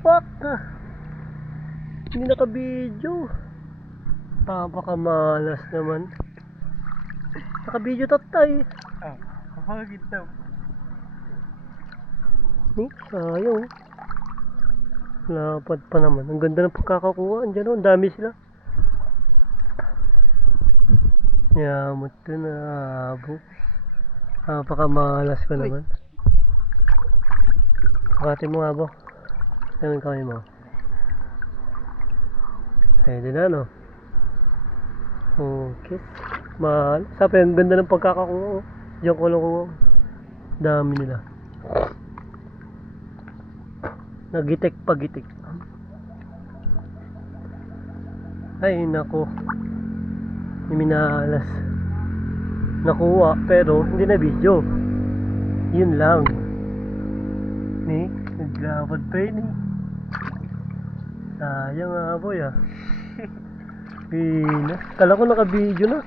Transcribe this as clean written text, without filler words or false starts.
Fuck! Hindi naka-video. Napakamalas naman. Naka-video tatay. Ah, kapagid daw. Sayang. Lapad pa naman. Ang ganda ng pagkakakuha. Andiyan o, ang dami sila. Yamot to na abo. Napakamalas ko naman. Pakati mo nga bo. Sabi kami mo. Pwede na no. Okay. Mahal. Sabi ang ganda ng pagkakakuha. Diyan ko lang kuha. Dami nila. Nagitik pagitik. Ay nako. Minalas. Nakuha pero hindi na video. Yun lang. Ni, naglapad pa yun eh. Sayang nga boy ah. Kala ko naka-video na.